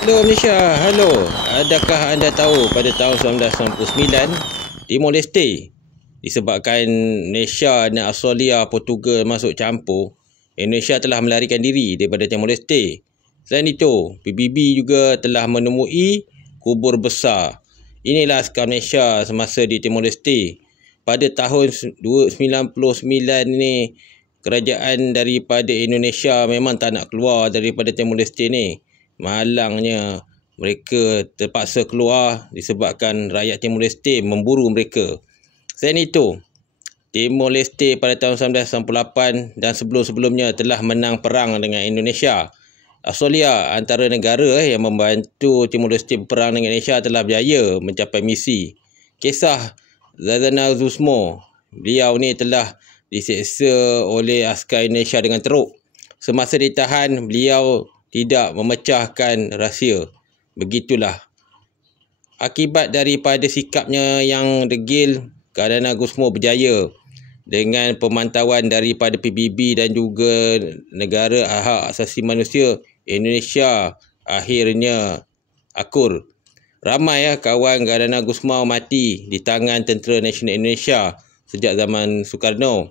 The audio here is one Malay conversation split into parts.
Hello Malaysia, halo. Adakah anda tahu pada tahun 1999 Timor Leste disebabkan Malaysia dan Australia, Portugal masuk campur, Indonesia telah melarikan diri daripada Timor Leste. Selain itu, PBB juga telah menemui kubur besar. Inilah skam Malaysia semasa di Timor Leste. Pada tahun 1999 ni, kerajaan daripada Indonesia memang tak nak keluar daripada Timor Leste ni. Malangnya mereka terpaksa keluar disebabkan rakyat Timor Leste memburu mereka. Selain itu, Timor Leste pada tahun 1998 dan sebelum-sebelumnya telah menang perang dengan Indonesia. Australia, antara negara yang membantu Timor Leste berperang dengan Indonesia, telah berjaya mencapai misi. Kisah Zaldana Gusmo, beliau ni telah diseksa oleh askar Indonesia dengan teruk. Semasa ditahan, beliau tidak memecahkan rahsia. Begitulah. Akibat daripada sikapnya yang degil, Zaldana Gusmo berjaya dengan pemantauan daripada PBB dan juga negara hak asasi manusia. Indonesia akhirnya akur. Ramai kawan Zaldana Gusmo mati di tangan Tentera Nasional Indonesia sejak zaman Soekarno.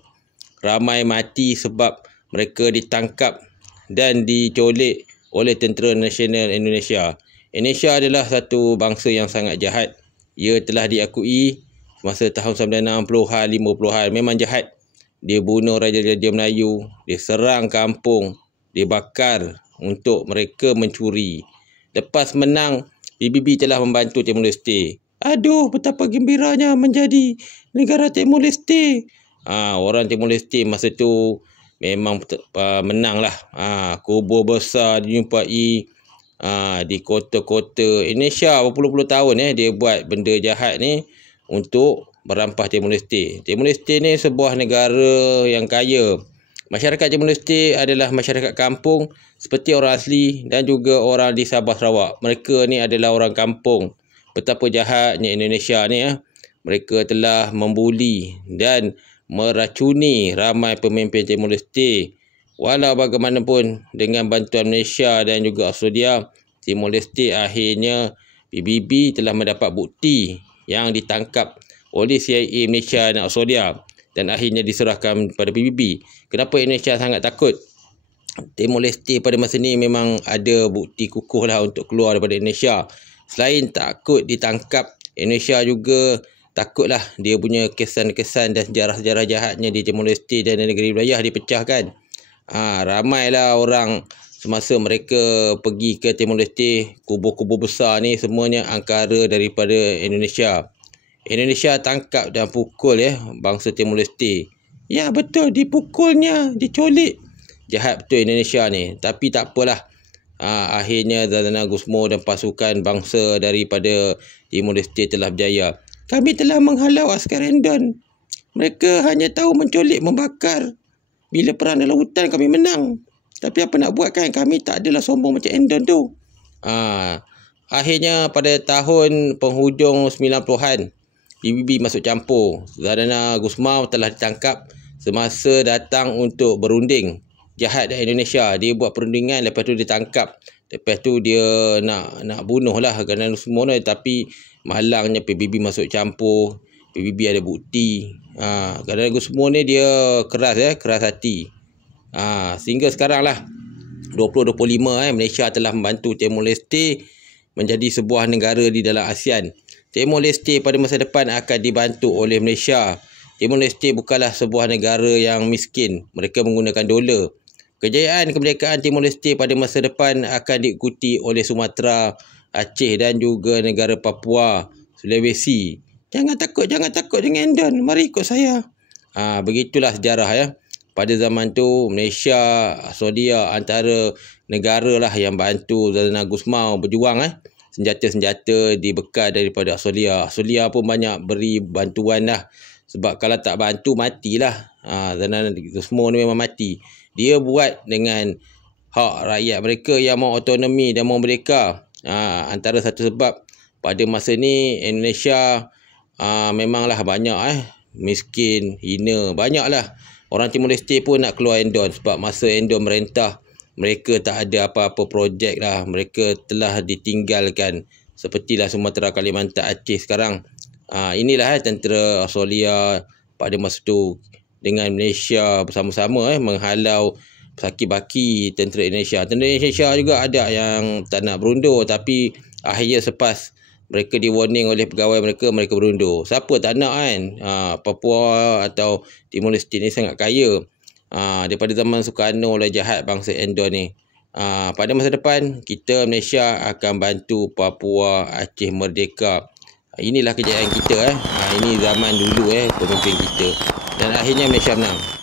Ramai mati sebab mereka ditangkap dan diculik oleh Tentera Nasional Indonesia. Indonesia adalah satu bangsa yang sangat jahat. Ia telah diakui masa tahun 1960-an, 50-an. Memang jahat. Dia bunuh raja-raja Melayu, dia serang kampung, dia bakar untuk mereka mencuri. Lepas menang, PBB telah membantu Timor Leste. Aduh, betapa gembiranya menjadi negara Timor Leste. Orang Timor Leste masa tu memang menang lah. Kubur besar dijumpai di kota-kota Indonesia. Berpuluh-puluh tahun dia buat benda jahat ni untuk merampas Timor Leste. Timor Leste ni sebuah negara yang kaya. Masyarakat Timor Leste adalah masyarakat kampung seperti orang asli dan juga orang di Sabah Sarawak. Mereka ni adalah orang kampung. Betapa jahatnya Indonesia ni. Mereka telah membuli dan meracuni ramai pemimpin Timor Leste. Walau bagaimanapun, dengan bantuan Malaysia dan juga Australia, Timor Leste akhirnya PBB telah mendapat bukti yang ditangkap oleh CIA Malaysia dan Australia dan akhirnya diserahkan pada PBB. Kenapa Indonesia sangat takut? Timor Leste pada masa ni memang ada bukti kukuh lah untuk keluar daripada Indonesia. Selain takut ditangkap, Indonesia juga takutlah dia punya kesan-kesan dan sejarah-sejarah jahatnya di Timor Leste dan negeri wilayah dipecahkan. Ramailah orang semasa mereka pergi ke Timor Leste, kubur-kubur besar ni semuanya angkara daripada Indonesia. Indonesia tangkap dan pukul bangsa Timor Leste. Ya betul, dipukulnya, diculik. Jahat betul Indonesia ni. Tapi tak apalah. Akhirnya Zaldana Gusmo dan pasukan bangsa daripada Timor Leste telah berjaya. Kami telah menghalau askar Endon. Mereka hanya tahu menculik, membakar. Bila perang dalam hutan kami menang. Tapi apa nak buat kan, kami tak adalah sombong macam Endon tu. Akhirnya pada tahun penghujung 90-an, PBB masuk campur. Zaldana Gusmo telah ditangkap semasa datang untuk berunding jahat dari Indonesia. Dia buat perundingan, lepas tu ditangkap. Lepas tu dia nak bunuh lah Zaldana Gusmo, tapi malangnya PBB masuk campur. PBB ada bukti. Zaldana Gusmo ni dia keras hati. Sehingga sekarang lah 2025 Malaysia telah membantu Timor Leste menjadi sebuah negara di dalam ASEAN. Timor Leste pada masa depan akan dibantu oleh Malaysia. Timor Leste bukanlah sebuah negara yang miskin. Mereka menggunakan dolar. Kejayaan kemerdekaan Timor Leste pada masa depan akan diikuti oleh Sumatera, Aceh dan juga negara Papua, Sulawesi. Jangan takut dengan Endon. Mari ikut saya. Begitulah sejarah Pada zaman tu Malaysia, Australia antara negara lah yang bantu Zaldana Gusmo berjuang Senjata-senjata dibekal daripada Australia. Australia pun banyak beri bantuan lah. Sebab kalau tak bantu matilah. Zaldana Gusmo ni memang mati. Dia buat dengan hak rakyat mereka yang mau autonomi dan mau merdeka. Antara satu sebab pada masa ni Indonesia memanglah banyak miskin, hina, banyaklah. Orang Timor Leste pun nak keluar Endon sebab masa Endon merentah mereka tak ada apa-apa projek lah. Mereka telah ditinggalkan sepertilah Sumatera, Kalimantan, Aceh sekarang. Inilah tentera Australia pada masa tu dengan Malaysia bersama-sama menghalau saki-baki tentera Indonesia. Tentera Indonesia juga ada yang tak nak berundur, tapi akhirnya selepas mereka di warning oleh pegawai mereka berundur. Siapa tak nak kan? Papua atau Timor Leste ni sangat kaya. Daripada zaman Sukarno lah jahat bangsa Endor ni. Pada masa depan, kita Malaysia akan bantu Papua Aceh merdeka. Inilah kejayaan kita. Ini zaman dulu pemimpin kita. Dan akhirnya Malaysia menang.